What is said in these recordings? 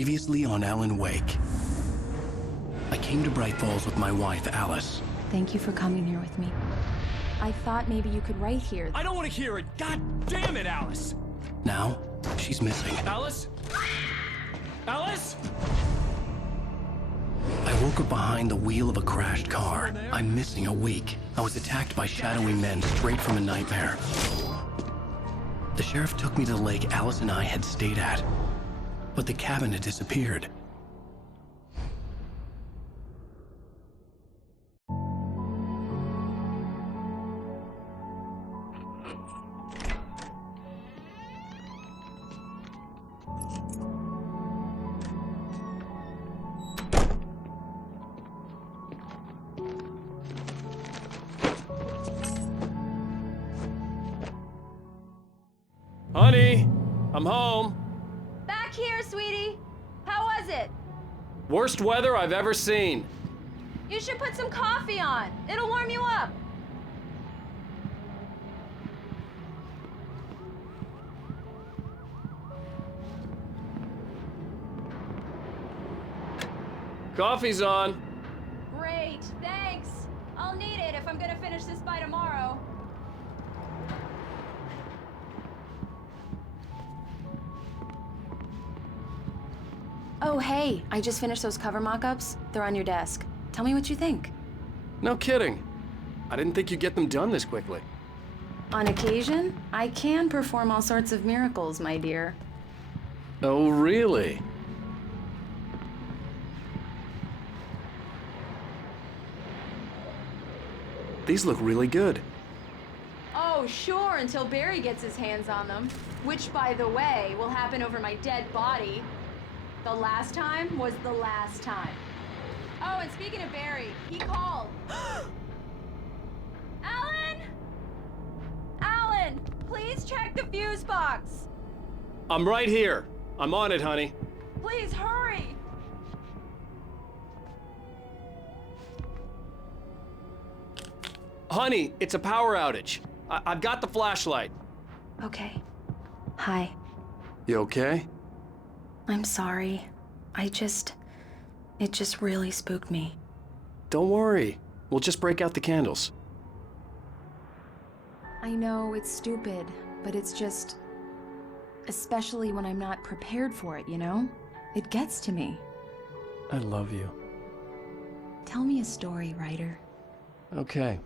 Previously on Alan Wake. I came to Bright Falls with my wife, Alice. Thank you for coming here with me. I thought maybe you could write here. I don't want to hear it! God damn it, Alice! Now, she's missing. Alice? Alice? I woke up behind the wheel of a crashed car. I'm missing a week. I was attacked by shadowy men straight from a nightmare. The sheriff took me to the lake Alice and I had stayed at, but the cabin had disappeared. Honey, I'm home. Back here, sweetie. How was it? Worst weather I've ever seen. You should put some coffee on. It'll warm you up. Coffee's on. Great, thanks. I'll need it if I'm gonna finish this by tomorrow. Oh, hey, I just finished those cover mock-ups. They're on your desk. Tell me what you think. No kidding. I didn't think you'd get them done this quickly. On occasion, I can perform all sorts of miracles, my dear. Oh, really? These look really good. Oh, sure, until Barry gets his hands on them. Which, by the way, will happen over my dead body. The last time was the last time. Oh, and speaking of Barry, he called. Alan! Alan, please check the fuse box. I'm right here. I'm on it, honey. Please hurry. Honey, it's a power outage. I've got the flashlight. Okay. Hi. You okay? I'm sorry. It just really spooked me. Don't worry. We'll just break out the candles. I know it's stupid, but it's just... especially when I'm not prepared for it, you know? It gets to me. I love you. Tell me a story, writer. Okay.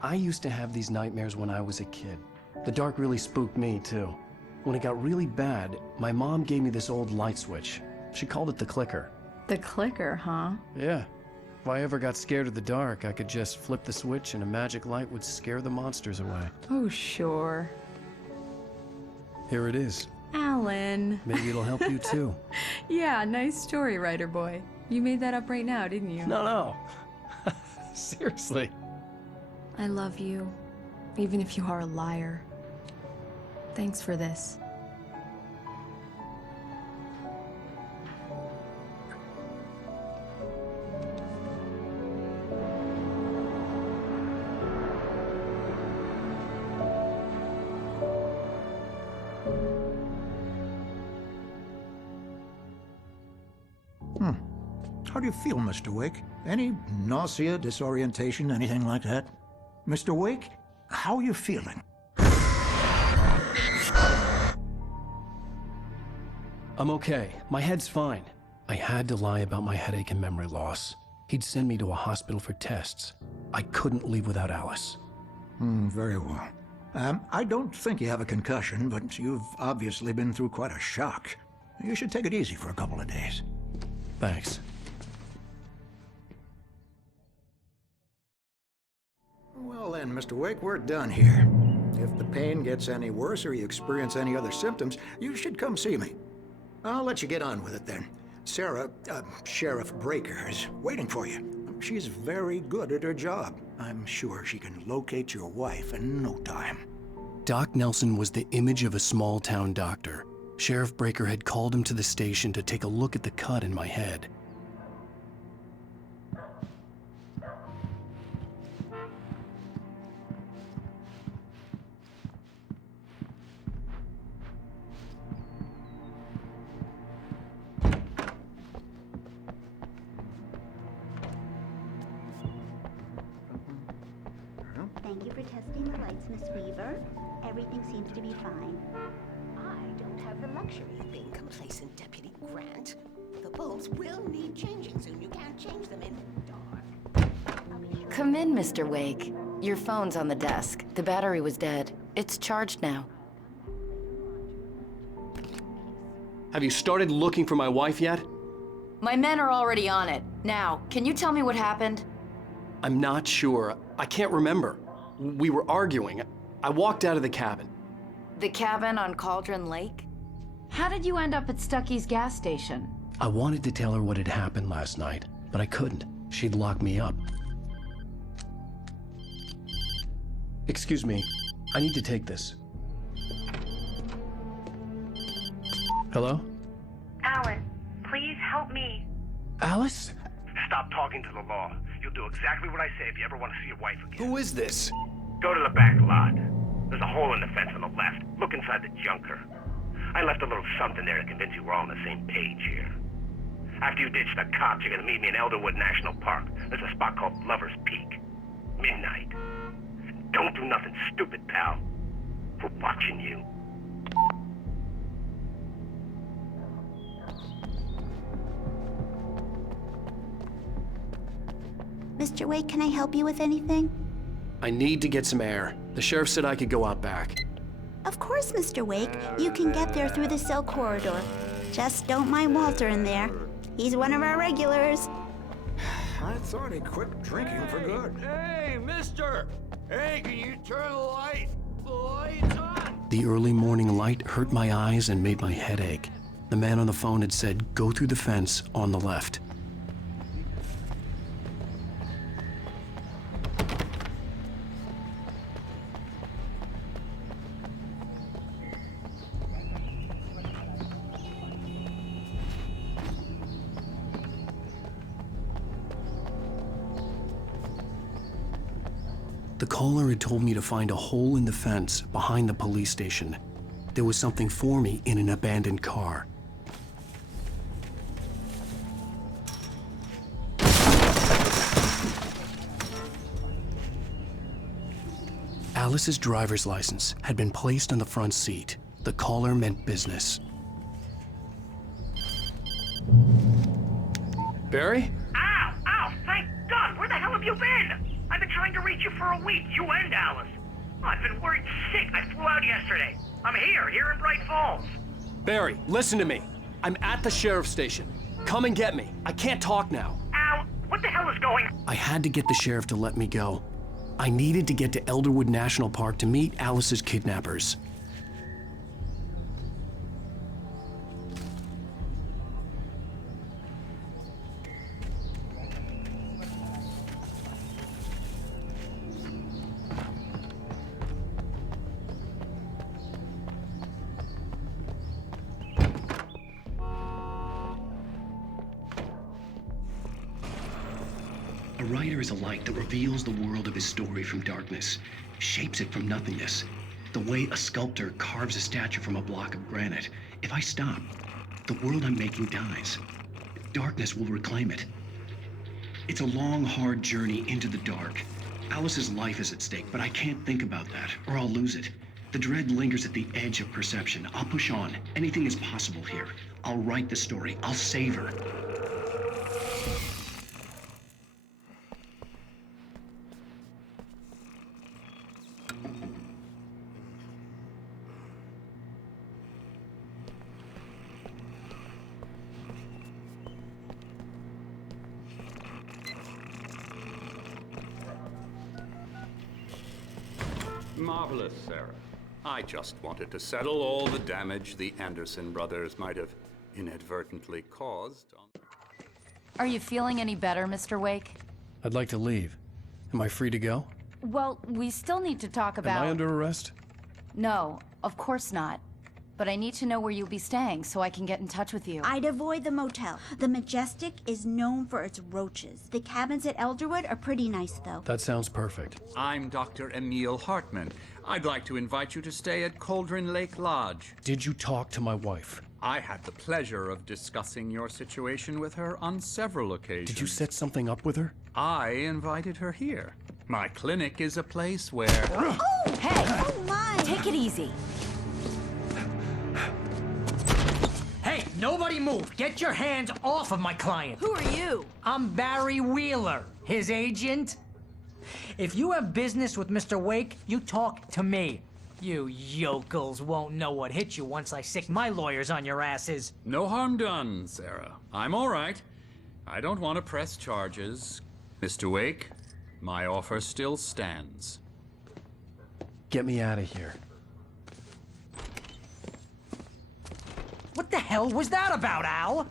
I used to have these nightmares when I was a kid. The dark really spooked me, too. When it got really bad, my mom gave me this old light switch. She called it the clicker. The clicker, huh? Yeah. If I ever got scared of the dark, I could just flip the switch and a magic light would scare the monsters away. Oh, sure. Here it is. Alan. Maybe it'll help you, too. Yeah, nice story, writer boy. You made that up right now, didn't you? No. Seriously. I love you, even if you are a liar. Thanks for this. How do you feel, Mr. Wake? Any nausea, disorientation, anything like that? Mr. Wake, how are you feeling? I'm okay. My head's fine. I had to lie about my headache and memory loss. He'd send me to a hospital for tests. I couldn't leave without Alice. Very well. I don't think you have a concussion, but you've obviously been through quite a shock. You should take it easy for a couple of days. Thanks. Well then, Mr. Wake, we're done here. If the pain gets any worse or you experience any other symptoms, you should come see me. I'll let you get on with it then. Sarah, Sheriff Breaker, is waiting for you. She's very good at her job. I'm sure she can locate your wife in no time. Doc Nelson was the image of a small-town doctor. Sheriff Breaker had called him to the station to take a look at the cut in my head. testing the lights, Miss Weaver. Everything seems to be fine. I don't have the luxury of being complacent, Deputy Grant. The bulbs will need changing soon. You can't change them in the dark. Come in, Mr. Wake. Your phone's on the desk. The battery was dead. It's charged now. Have you started looking for my wife yet? My men are already on it. Now, can you tell me what happened? I'm not sure. I can't remember. We were arguing. I walked out of the cabin. The cabin on Cauldron Lake? How did you end up at Stucky's gas station? I wanted to tell her what had happened last night, but I couldn't. She'd lock me up. Excuse me. I need to take this. Hello? Alan, please help me. Alice? Stop talking to the law. You'll do exactly what I say if you ever want to see your wife again. Who is this? Go to the back lot. There's a hole in the fence on the left. Look inside the junker. I left a little something there to convince you we're all on the same page here. After you ditch the cops, you're gonna meet me in Elderwood National Park. There's a spot called Lover's Peak. Midnight. Don't do nothing stupid, pal. We're watching you. Mr. Wake, can I help you with anything? I need to get some air. The sheriff said I could go out back. Of course, Mr. Wake. You can get there through the cell corridor. Just don't mind Walter in there. He's one of our regulars. I thought he quit drinking for good. Hey, mister! Hey, can you turn the light? The light's on! The early morning light hurt my eyes and made my head ache. The man on the phone had said, go through the fence on the left. The caller had told me to find a hole in the fence behind the police station. There was something for me in an abandoned car. Alice's driver's license had been placed on the front seat. The caller meant business. Barry? Ow! Ow! Thank God! Where the hell have you been? I've been trying to reach you for a week, you and Alice. I've been worried sick. I flew out yesterday. I'm here in Bright Falls. Barry, listen to me. I'm at the sheriff's station. Come and get me. I can't talk now. Al, what the hell is going on? I had to get the sheriff to let me go. I needed to get to Elderwood National Park to meet Alice's kidnappers. A writer is a light that reveals the world of his story from darkness, shapes it from nothingness. The way a sculptor carves a statue from a block of granite. If I stop, the world I'm making dies. Darkness will reclaim it. It's a long, hard journey into the dark. Alice's life is at stake, but I can't think about that, or I'll lose it. The dread lingers at the edge of perception. I'll push on. Anything is possible here. I'll write the story. I'll save her. Marvelous, Sarah. I just wanted to settle all the damage the Anderson brothers might have inadvertently caused. Are you feeling any better, Mr. Wake? I'd like to leave. Am I free to go? Well, we still need to talk about... Am I under arrest? No, of course not. But I need to know where you'll be staying so I can get in touch with you. I'd avoid the motel. The Majestic is known for its roaches. The cabins at Elderwood are pretty nice, though. That sounds perfect. I'm Dr. Emil Hartman. I'd like to invite you to stay at Cauldron Lake Lodge. Did you talk to my wife? I had the pleasure of discussing your situation with her on several occasions. Did you set something up with her? I invited her here. My clinic is a place where... Oh, hey! Oh my! Take it easy. Hey, nobody move! Get your hands off of my client! Who are you? I'm Barry Wheeler, his agent. If you have business with Mr. Wake, you talk to me. You yokels won't know what hit you once I sick my lawyers on your asses. No harm done, Sarah. I'm all right. I don't want to press charges. Mr. Wake, my offer still stands. Get me out of here. What the hell was that about, Al?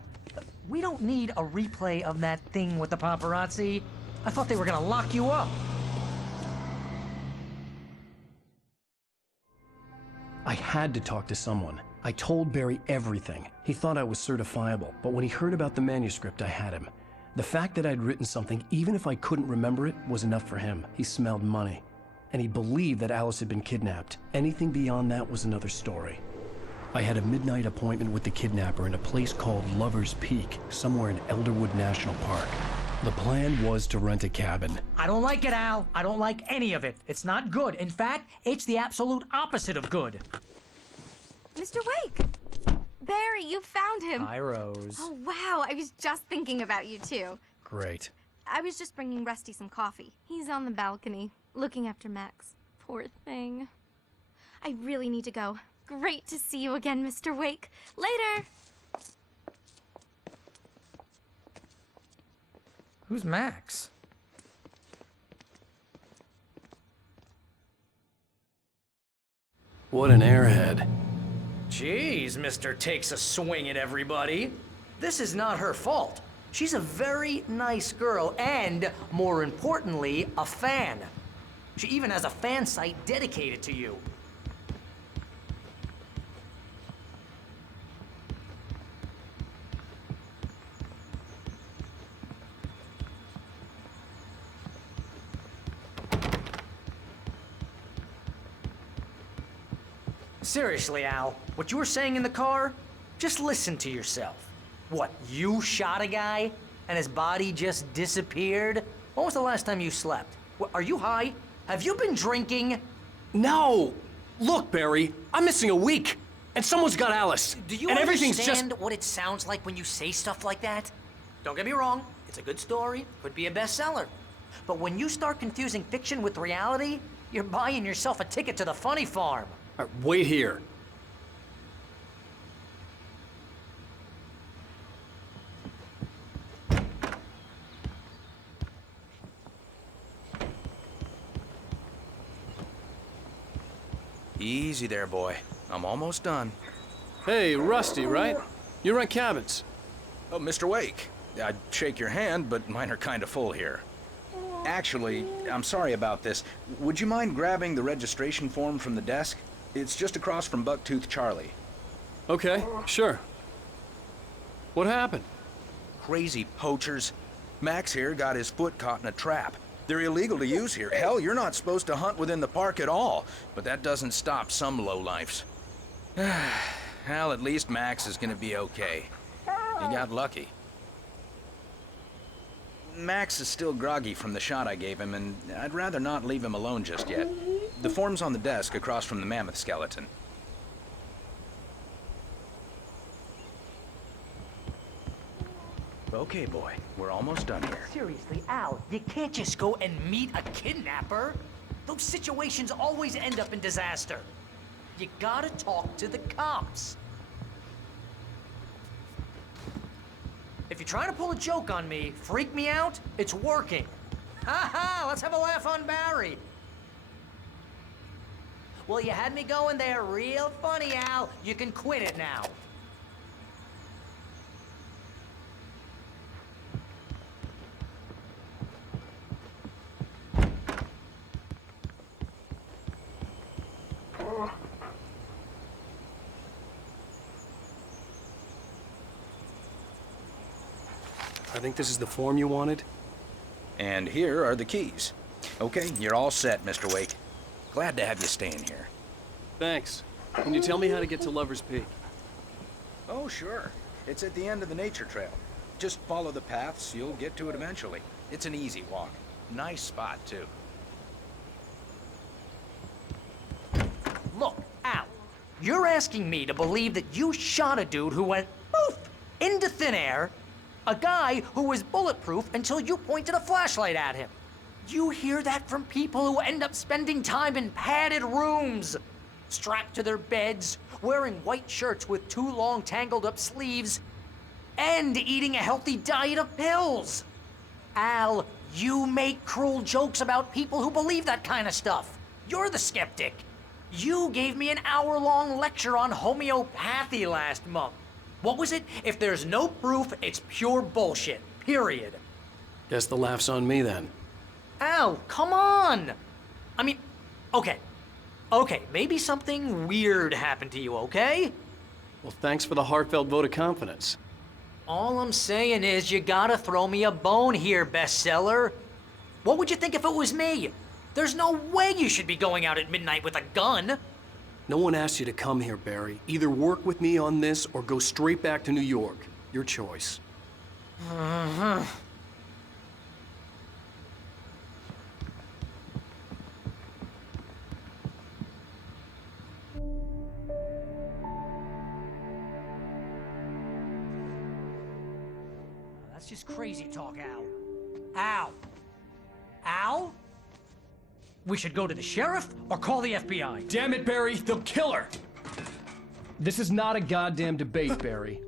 We don't need a replay of that thing with the paparazzi. I thought they were gonna lock you up. I had to talk to someone. I told Barry everything. He thought I was certifiable, but when he heard about the manuscript, I had him. The fact that I'd written something, even if I couldn't remember it, was enough for him. He smelled money. And he believed that Alice had been kidnapped. Anything beyond that was another story. I had a midnight appointment with the kidnapper in a place called Lover's Peak, somewhere in Elderwood National Park. The plan was to rent a cabin. I don't like it, Al. I don't like any of it. It's not good. In fact, it's the absolute opposite of good. Mr. Wake! Barry, you found him. Hi, Rose. Oh, wow. I was just thinking about you, too. Great. I was just bringing Rusty some coffee. He's on the balcony, looking after Max. Poor thing. I really need to go. Great to see you again, Mr. Wake. Later! Who's Max? What an airhead. Jeez, Mr. Takes a swing at everybody. This is not her fault. She's a very nice girl and, more importantly, a fan. She even has a fan site dedicated to you. Seriously, Al, what you were saying in the car, just listen to yourself. What, you shot a guy and his body just disappeared? When was the last time you slept? What, are you high? Have you been drinking? No! Look, Barry, I'm missing a week, and someone's got Alice. Do you and everything's understand just... what it sounds like when you say stuff like that? Don't get me wrong, it's a good story, could be a bestseller. But when you start confusing fiction with reality, you're buying yourself a ticket to the funny farm. All right, wait here. Easy there, boy. I'm almost done. Hey, Rusty, right? You rent cabins. Oh, Mr. Wake. I'd shake your hand, but mine are kind of full here. Actually, I'm sorry about this. Would you mind grabbing the registration form from the desk? It's just across from Bucktooth Charlie. Okay, sure. What happened? Crazy poachers. Max here got his foot caught in a trap. They're illegal to use here. Hell, you're not supposed to hunt within the park at all. But that doesn't stop some lowlifes. Well, at least Max is gonna be okay. He got lucky. Max is still groggy from the shot I gave him, and I'd rather not leave him alone just yet. The form's on the desk across from the mammoth skeleton. Okay, boy. We're almost done here. Seriously, Al, you can't just go and meet a kidnapper. Those situations always end up in disaster. You gotta talk to the cops. If you're trying to pull a joke on me, freak me out, it's working. Ha ha, let's have a laugh on Barry. Well, you had me going there real funny, Al. You can quit it now. I think this is the form you wanted. And here are the keys. Okay, you're all set, Mr. Wake. Glad to have you staying here. Thanks. Can you tell me how to get to Lover's Peak? Oh, sure. It's at the end of the nature trail. Just follow the paths, you'll get to it eventually. It's an easy walk. Nice spot, too. You're asking me to believe that you shot a dude who went poof into thin air, a guy who was bulletproof until you pointed a flashlight at him. You hear that from people who end up spending time in padded rooms, strapped to their beds, wearing white shirts with too long tangled up sleeves, and eating a healthy diet of pills. Al, you make cruel jokes about people who believe that kind of stuff. You're the skeptic. You gave me an hour-long lecture on homeopathy last month. What was it? If there's no proof, it's pure bullshit. Period. Guess the laugh's on me then. Al, come on! I mean, okay. Okay, maybe something weird happened to you, okay? Well, thanks for the heartfelt vote of confidence. All I'm saying is you gotta throw me a bone here, bestseller. What would you think if it was me? There's no way you should be going out at midnight with a gun. No one asked you to come here, Barry. Either work with me on this or go straight back to New York. Your choice. That's just crazy talk, Al. Al? Al? We should go to the sheriff or call the FBI. Damn it, Barry, they'll kill her! This is not a goddamn debate, Barry.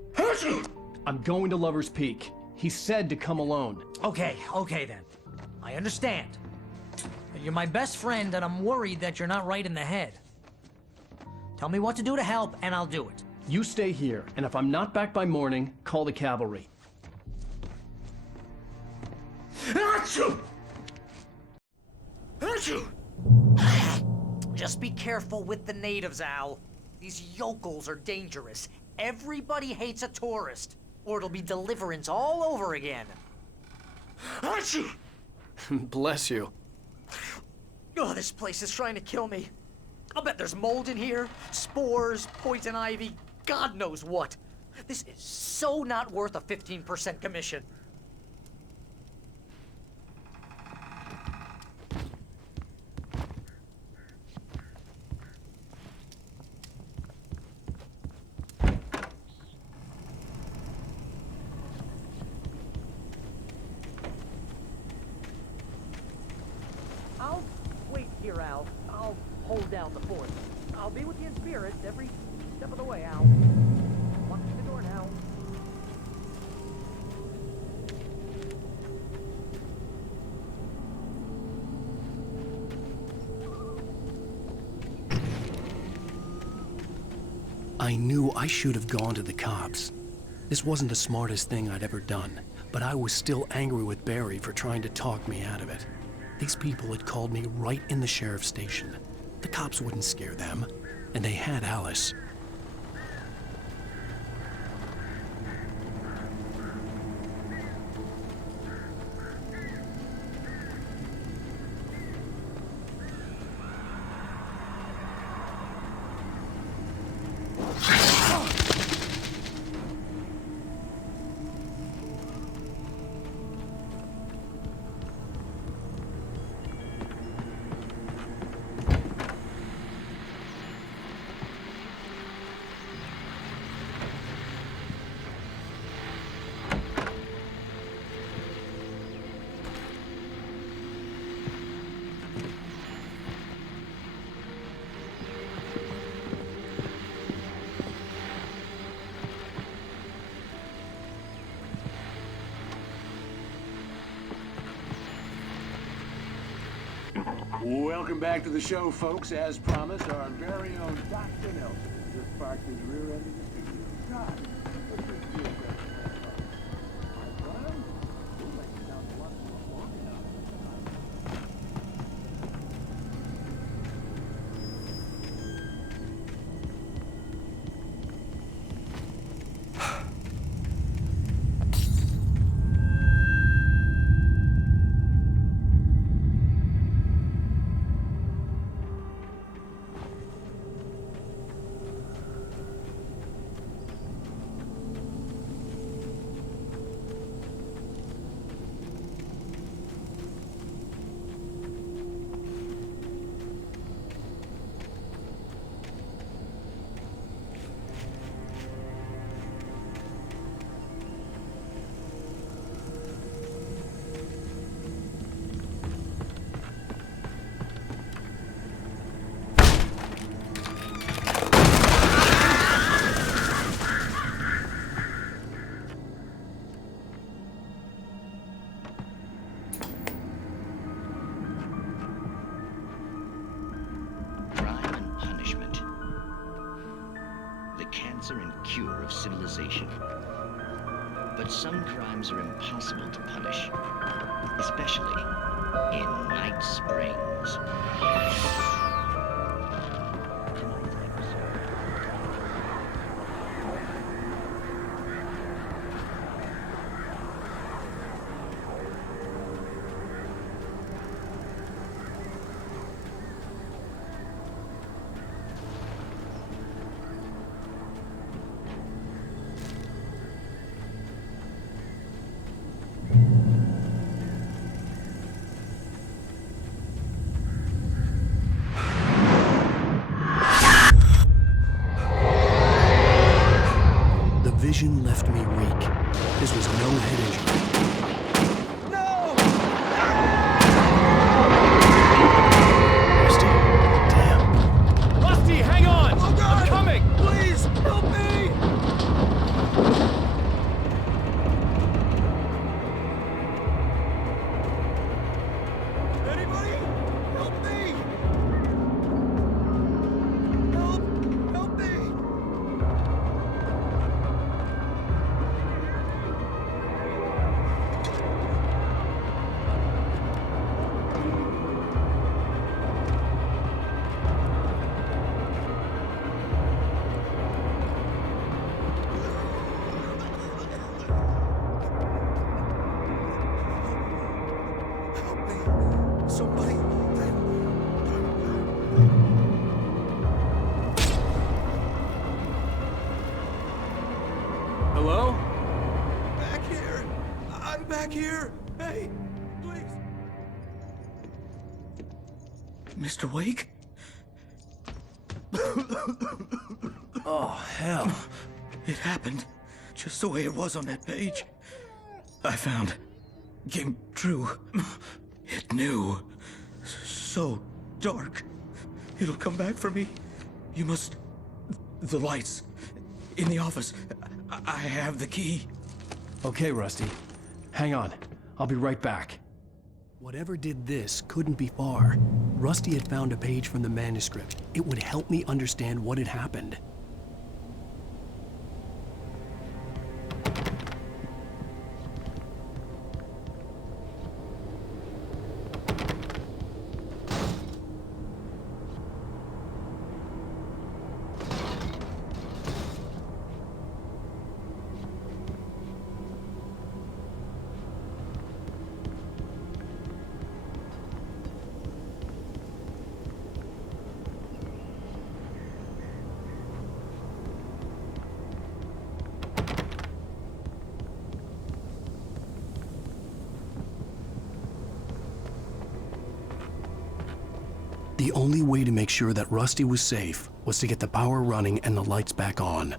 I'm going to Lover's Peak. He said to come alone. Okay then. I understand. You're my best friend and I'm worried that you're not right in the head. Tell me what to do to help and I'll do it. You stay here, and if I'm not back by morning, call the cavalry. Just be careful with the natives, Al. These yokels are dangerous. Everybody hates a tourist, or it'll be Deliverance all over again. Bless you. Oh, this place is trying to kill me. I'll bet there's mold in here, spores, poison ivy, God knows what. This is so not worth a 15% commission. I'll wait here, Al. I'll hold down the fort. I'll be with you in spirit every step of the way, Al. Walk through the door now. I knew I should have gone to the cops. This wasn't the smartest thing I'd ever done, but I was still angry with Barry for trying to talk me out of it. These people had called me right in the sheriff's station. The cops wouldn't scare them, and they had Alice. Welcome back to the show, folks. As promised, our very own Dr. Nelson just parked his rear end in the studio. God, what's this deal, my son? You'll make it sound a lot more long enough. civilization. But some crimes are impossible to punish, especially in Night Springs. Vision left me weak. This was no head injury. Rusty? Damn. Rusty, hang on! Oh God! I'm coming! Please, help me! Anybody? Help me! Help me! Somebody. Hello? Back here. I'm back here. Hey, please. Mr. Wake? Oh, hell. It happened just the way it was on that page. I found. Came true. It knew. So dark. It'll come back for me. You must... The lights. In the office. I have the key. Okay, Rusty. Hang on. I'll be right back. Whatever did this couldn't be far. Rusty had found a page from the manuscript. It would help me understand what had happened. The only way to make sure that Rusty was safe was to get the power running and the lights back on.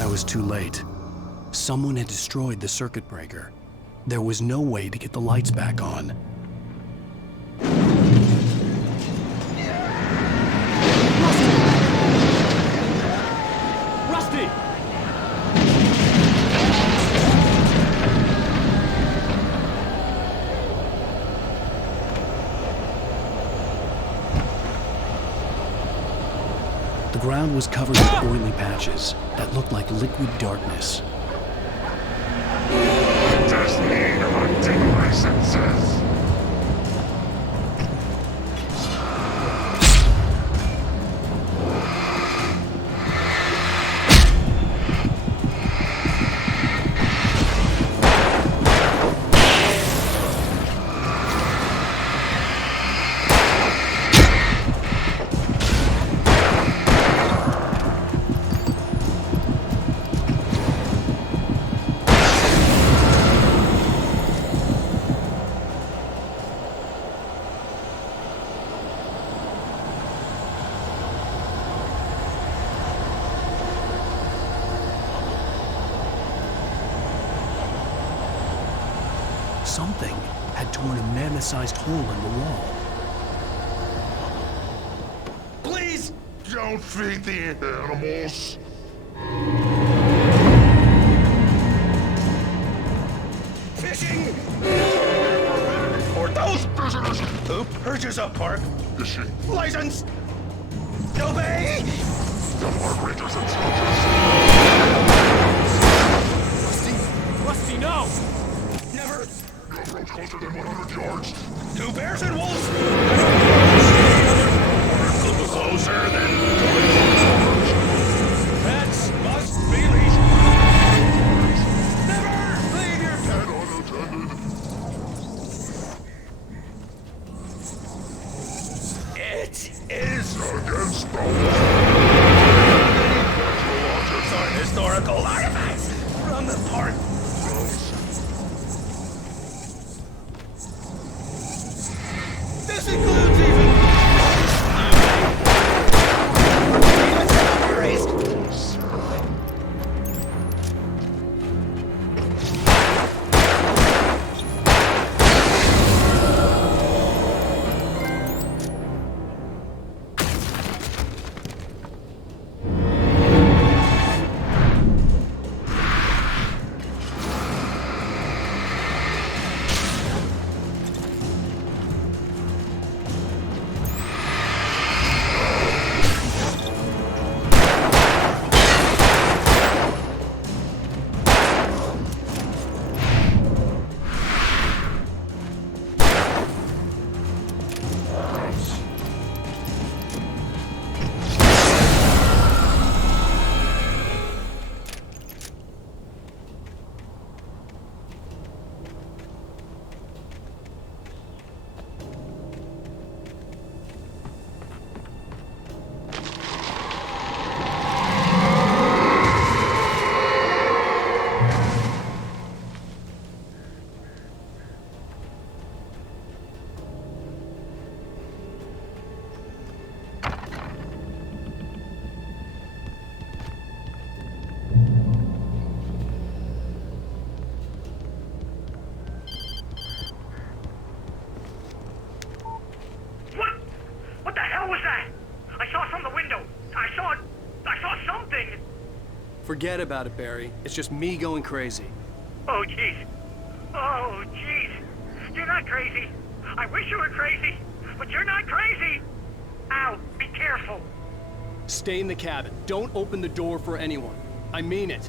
I was too late. Someone had destroyed the circuit breaker. There was no way to get the lights back on. Rusty! The ground was covered with oily patches that looked like liquid darkness. Just need hunting licenses. Something had torn a mammoth-sized hole in the wall. Please! Don't feed the animals! Fishing! For those visitors! Who purges up park? Fishing. License! Obey! The park rangers and Rusty, no! Never! No approach closer than 100 yards. 2 bears and wolves! A little closer than... Pets must be leashed! Never leave your pet unattended. It is against the law. Are historical artifacts from the park. This includes even... What the hell was that? I saw from the window. I saw something. Forget about it, Barry. It's just me going crazy. Oh, jeez. Oh, jeez. You're not crazy. I wish you were crazy, but you're not crazy. Ow, be careful. Stay in the cabin. Don't open the door for anyone. I mean it.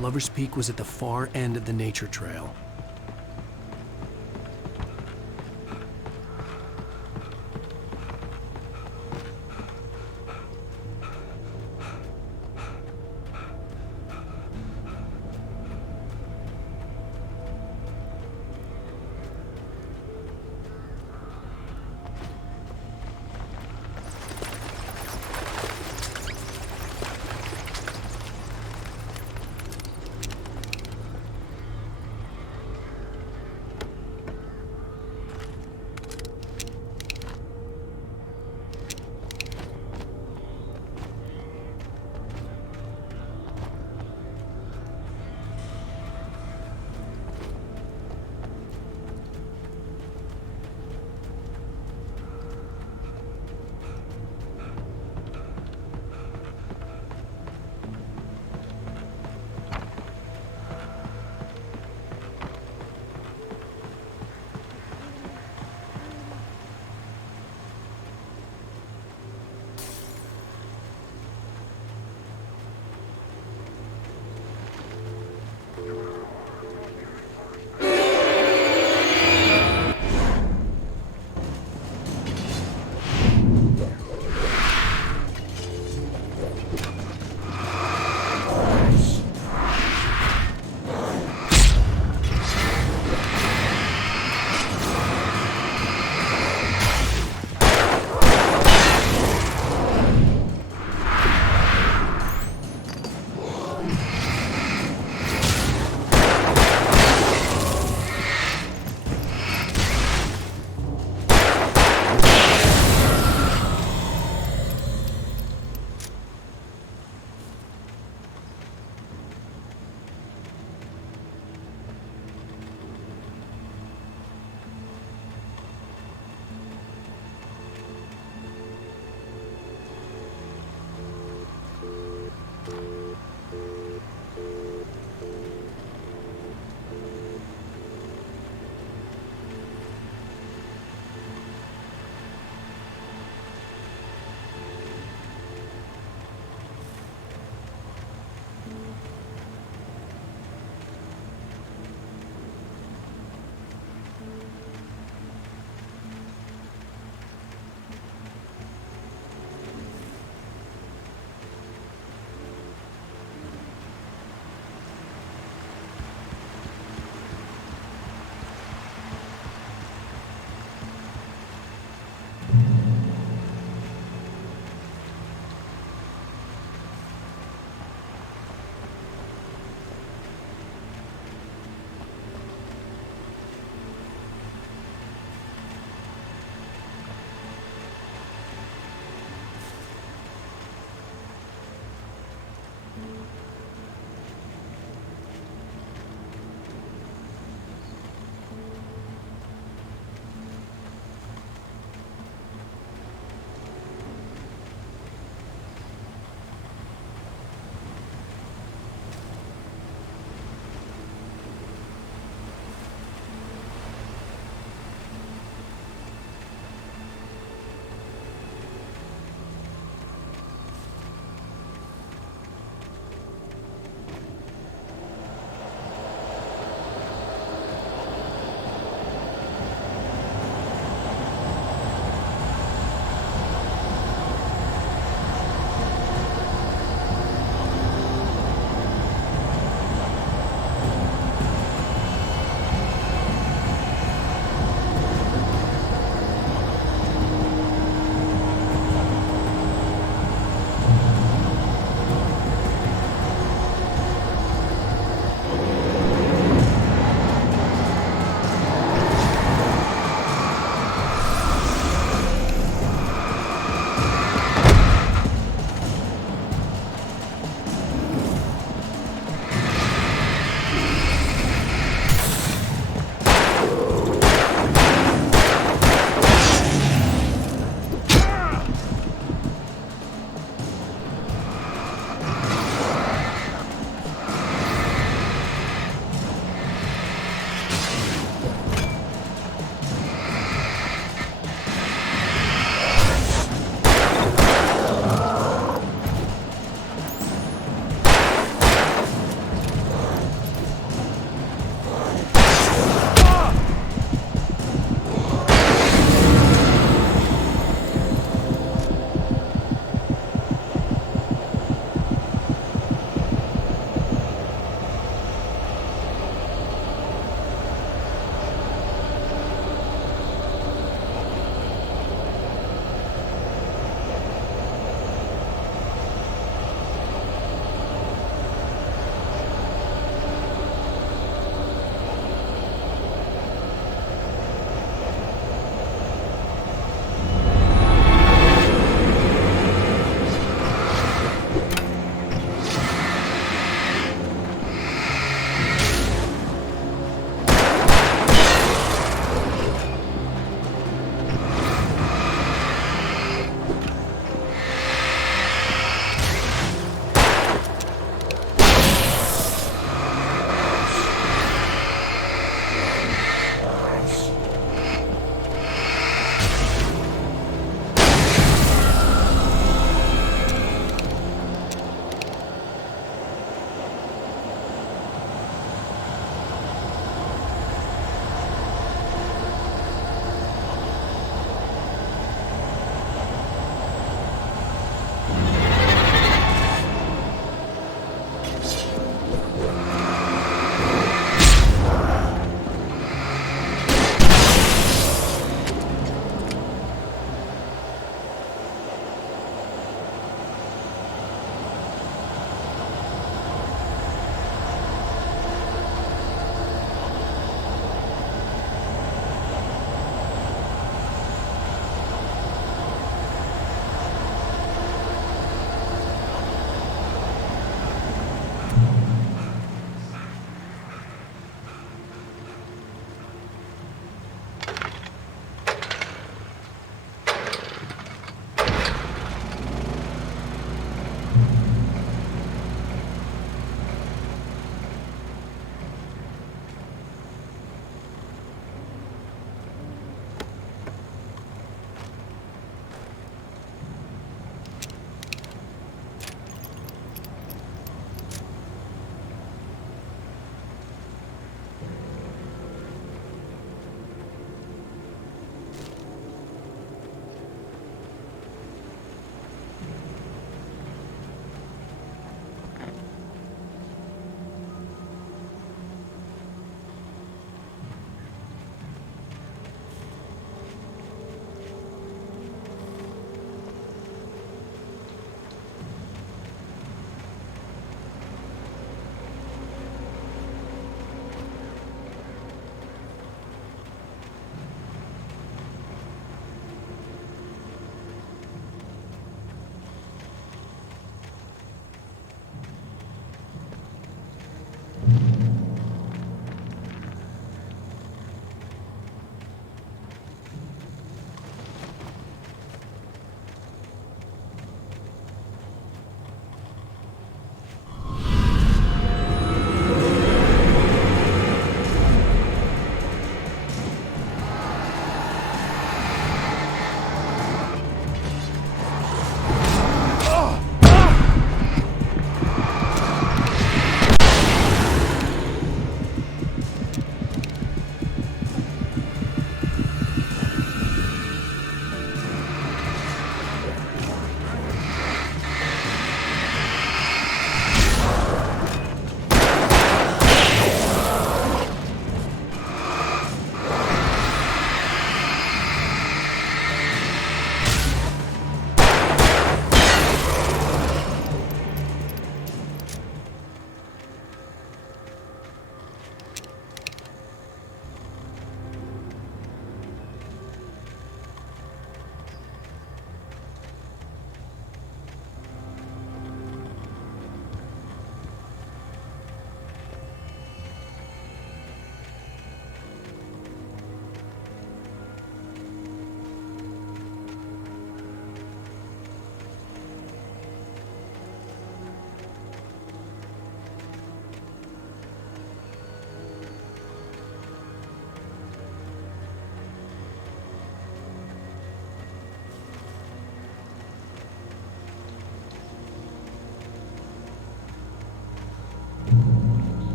Lover's Peak was at the far end of the nature trail.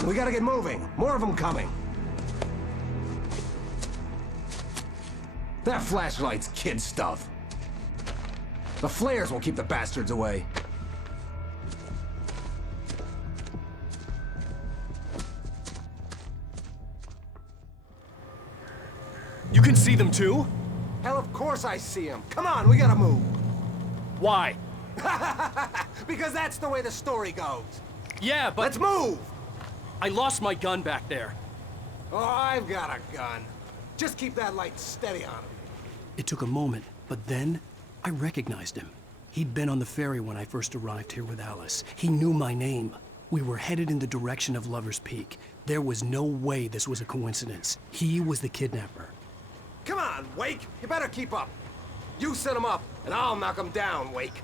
on, we gotta get moving. More of them coming. That flashlight's kid stuff. The flares will keep the bastards away. You can see them too? Hell, of course I see them. Come on, we gotta move. Why? Because that's the way the story goes. Yeah, but... Let's move! I lost my gun back there. Oh, I've got a gun. Just keep that light steady on him. It took a moment, but then I recognized him. He'd been on the ferry when I first arrived here with Alice. He knew my name. We were headed in the direction of Lover's Peak. There was no way this was a coincidence. He was the kidnapper. Come on, Wake! You better keep up. You set him up, and I'll knock him down, Wake.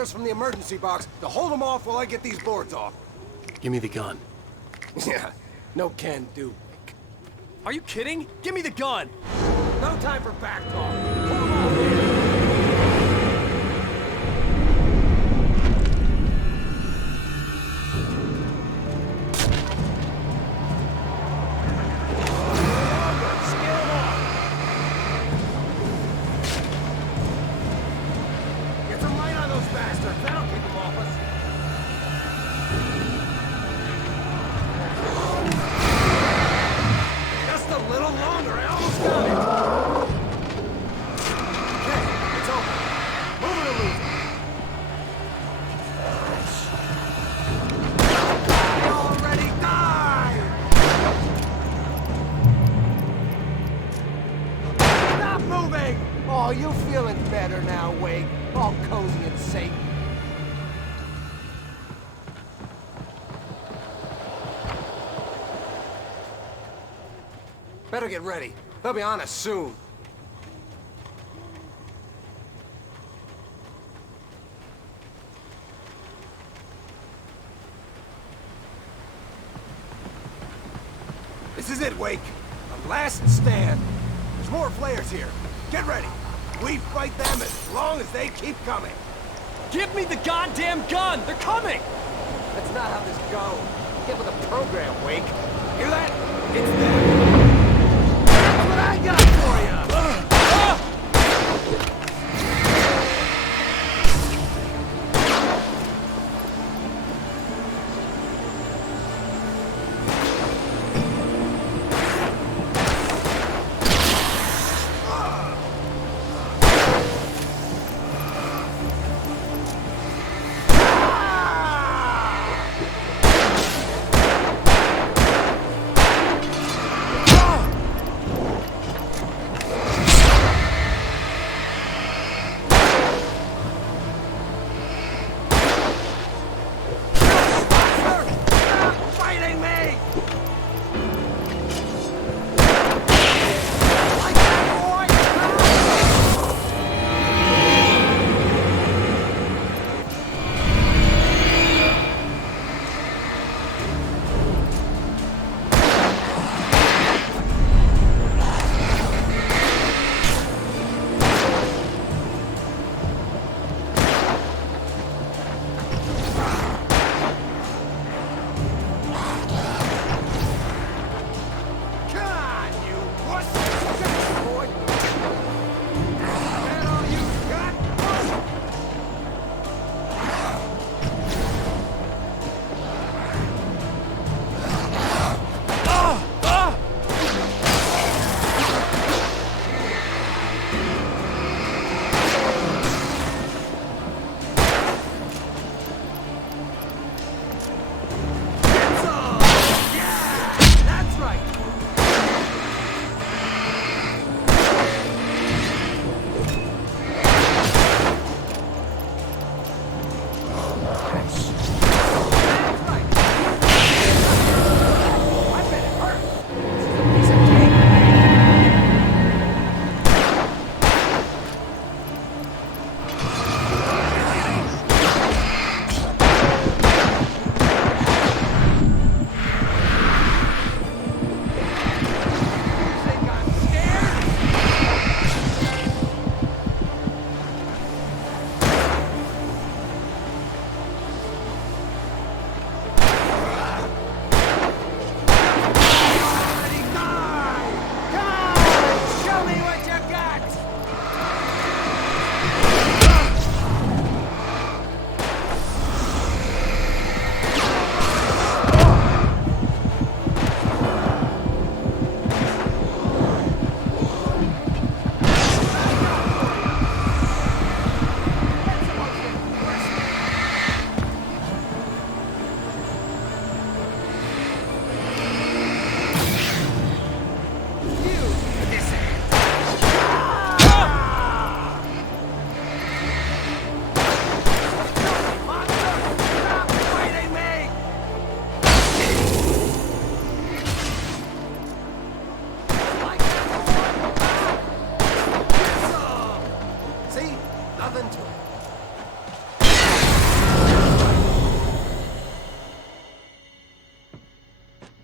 From the emergency box to hold them off while I get these boards off. Give me the gun. Yeah, no can do. Are you kidding? Give me the gun! No time for back talk. Pull them off here. Oh, you feeling better now, Wake? All cozy and safe. Better get ready. They'll be on us soon. This is it, Wake. A last stand. There's more flares here. Get ready. We fight them as long as they keep coming. Give me the goddamn gun! They're coming! That's not how this goes. Get with the program, Wake. Hear that? It's them. That's what I got for you!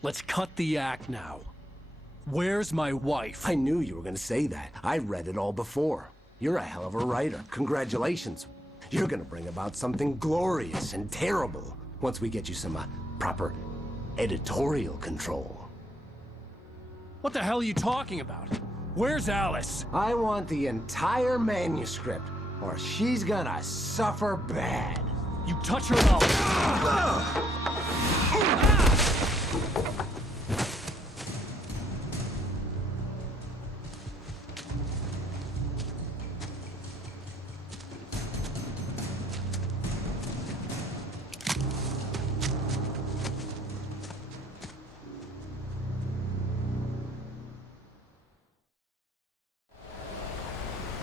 Let's cut the act now. Where's my wife? I knew you were gonna say that. I read it all before. You're a hell of a writer. Congratulations. You're gonna bring about something glorious and terrible once we get you some proper editorial control. What the hell are you talking about? Where's Alice? I want the entire manuscript, or she's gonna suffer bad. You touch her and I'll...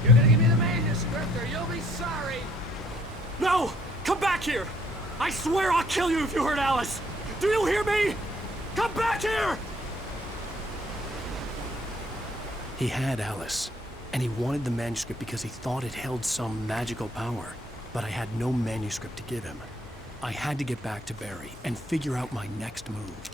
You're gonna give me the manuscript or you'll be sorry! No! Come back here! I swear I'll kill you if you hurt Alice! Do you hear me? Come back here! He had Alice, and he wanted the manuscript because he thought it held some magical power. But I had no manuscript to give him. I had to get back to Barry and figure out my next move.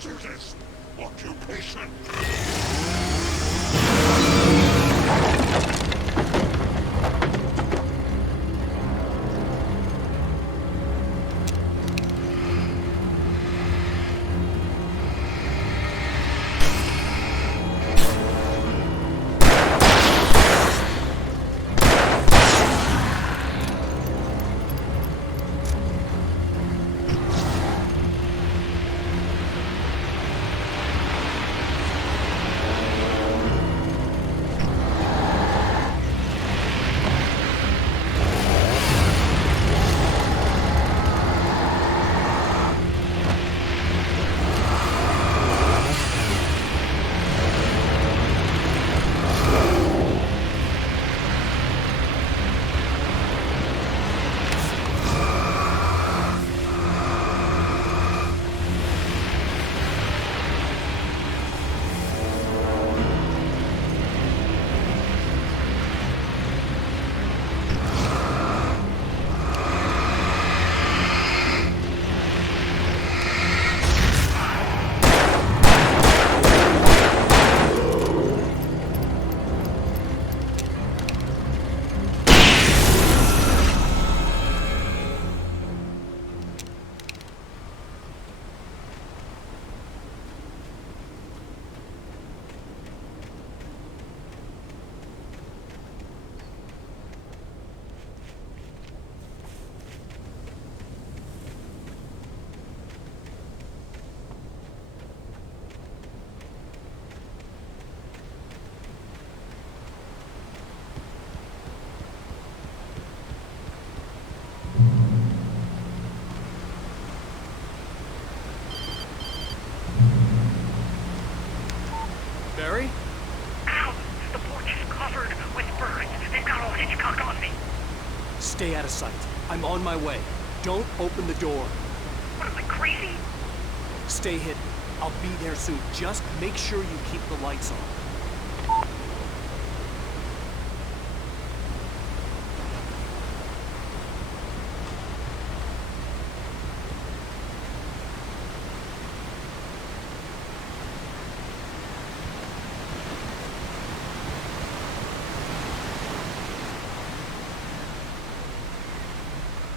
hazardous occupation. Barry? Ow! The porch is covered with birds. They've got all Hitchcock on me. Stay out of sight. I'm on my way. Don't open the door. What am I, crazy? Stay hidden. I'll be there soon. Just make sure you keep the lights on.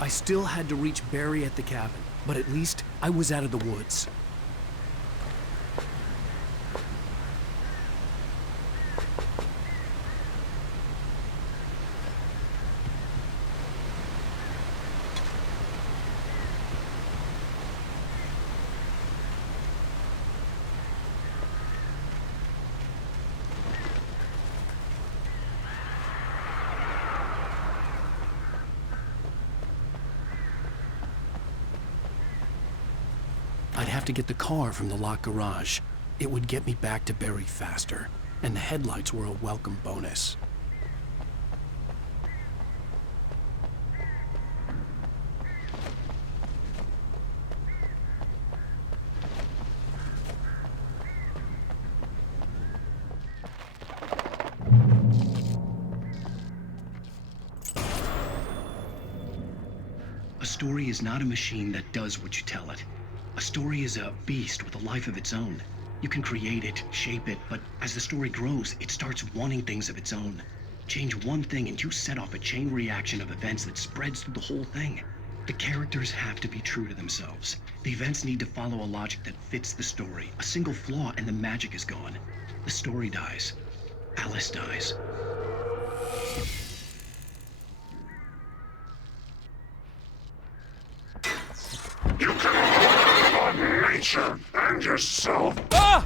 I still had to reach Barry at the cabin, but at least I was out of the woods. I'd have to get the car from the locked garage. It would get me back to Barry faster, and the headlights were a welcome bonus. A story is not a machine that does what you tell it. A story is a beast with a life of its own. You can create it, shape it, but as the story grows, it starts wanting things of its own. Change one thing and you set off a chain reaction of events that spreads through the whole thing. The characters have to be true to themselves. The events need to follow a logic that fits the story. A single flaw and the magic is gone. The story dies. Alice dies. You can on nature and yourself. Ah!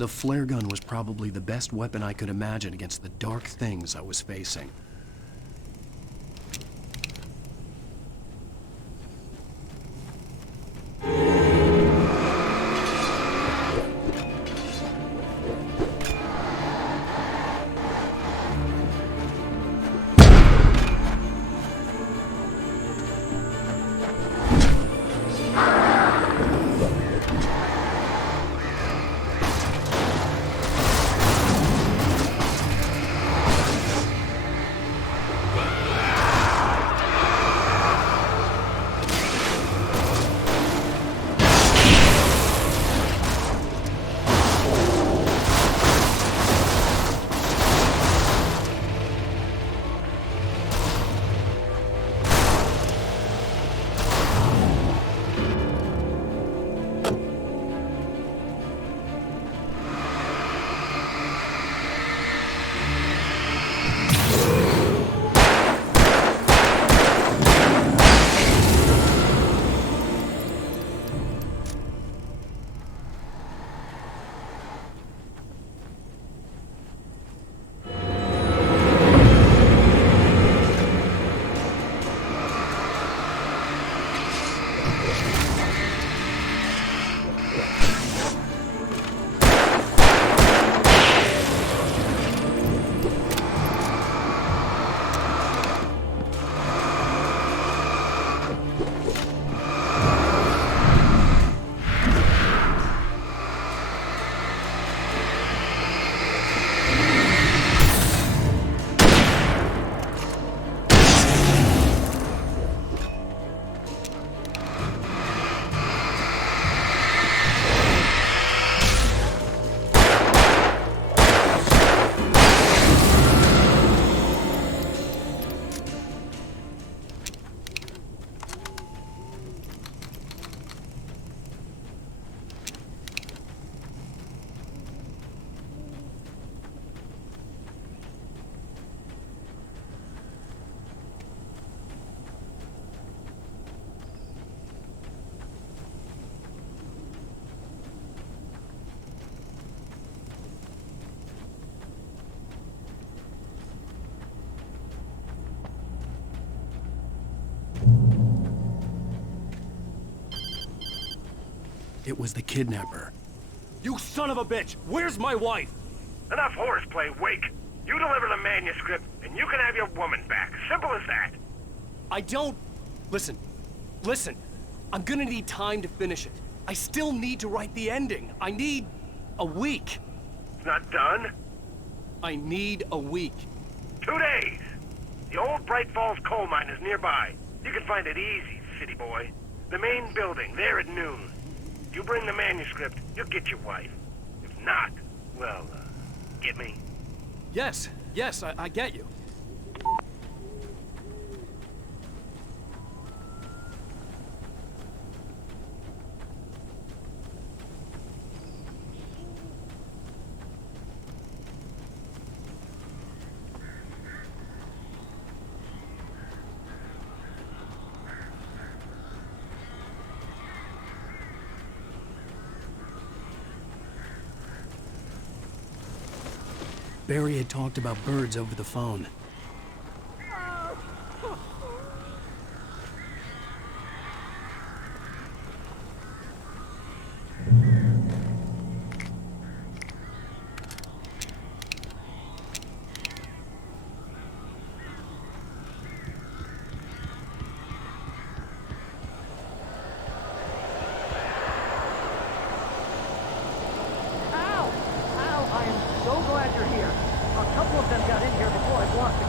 The flare gun was probably the best weapon I could imagine against the dark things I was facing. It was the kidnapper. You son of a bitch! Where's my wife? Enough horseplay, Wake. You deliver the manuscript, and you can have your woman back. Simple as that. I don't... Listen. I'm gonna need time to finish it. I still need to write the ending. I need a week. It's not done? I need a week. 2 days. The old Bright Falls coal mine is nearby. You can find it easy, city boy. The main building, there at noon. You bring the manuscript, you'll get your wife. If not, well, get me? Yes, I get you. Barry had talked about birds over the phone. I am so glad you're here. A couple of them got in here before I blocked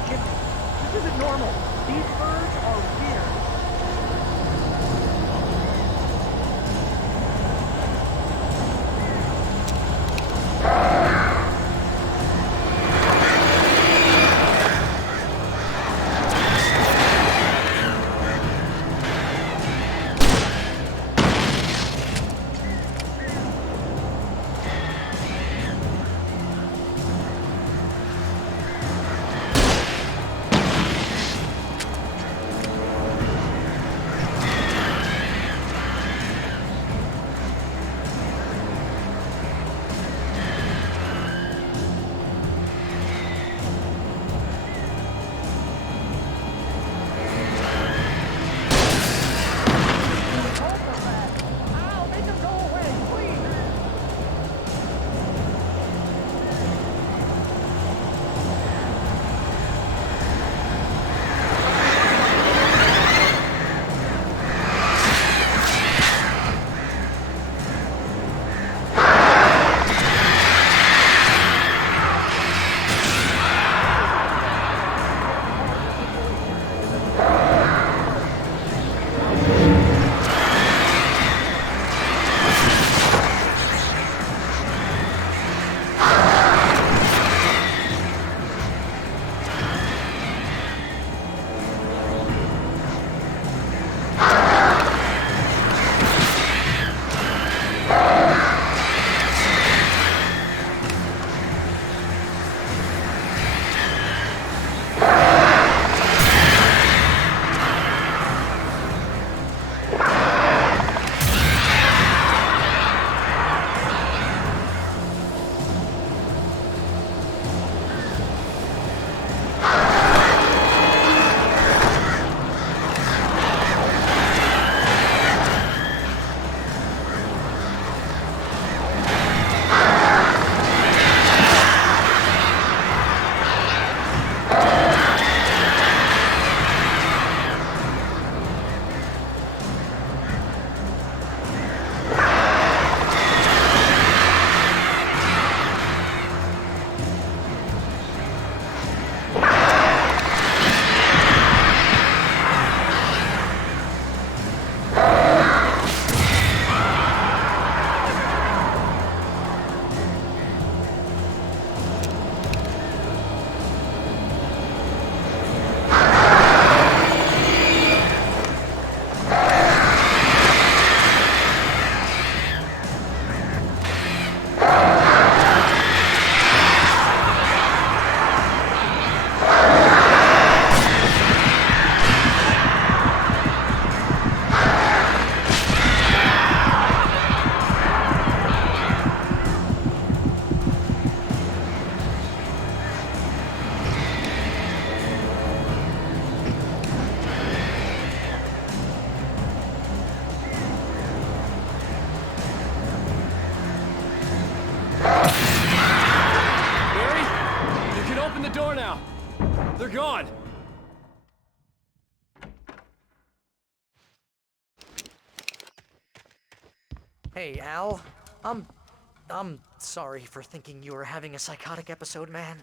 Hey, Al. I'm sorry for thinking you were having a psychotic episode, man.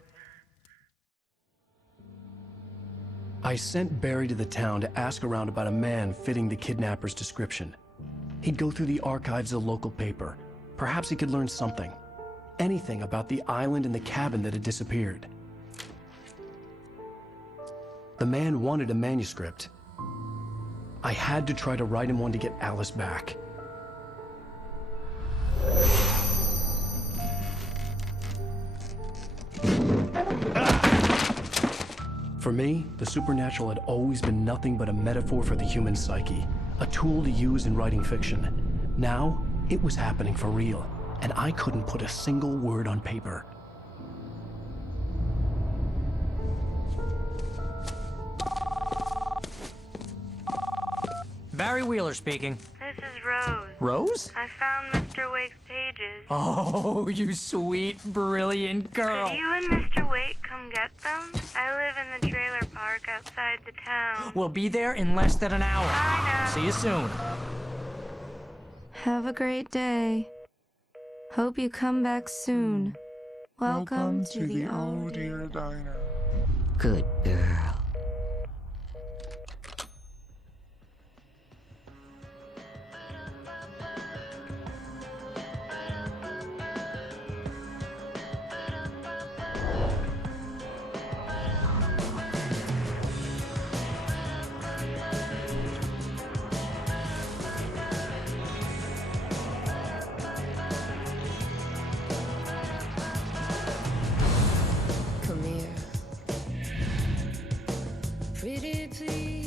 I sent Barry to the town to ask around about a man fitting the kidnapper's description. He'd go through the archives of the local paper. Perhaps he could learn something. Anything about the island and the cabin that had disappeared. The man wanted a manuscript. I had to try to write him one to get Alice back. For me, the supernatural had always been nothing but a metaphor for the human psyche, a tool to use in writing fiction. Now, it was happening for real, and I couldn't put a single word on paper. Barry Wheeler speaking. This is Rose. Rose? I found Mr. Wake's pages. Oh, you sweet, brilliant girl. Could you and Mr. Wake come get them? I live in the trailer park outside the town. We'll be there in less than an hour. I know. See you soon. Have a great day. Hope you come back soon. Welcome to the Oh Dear Diner. Good girl. Come here, pretty please.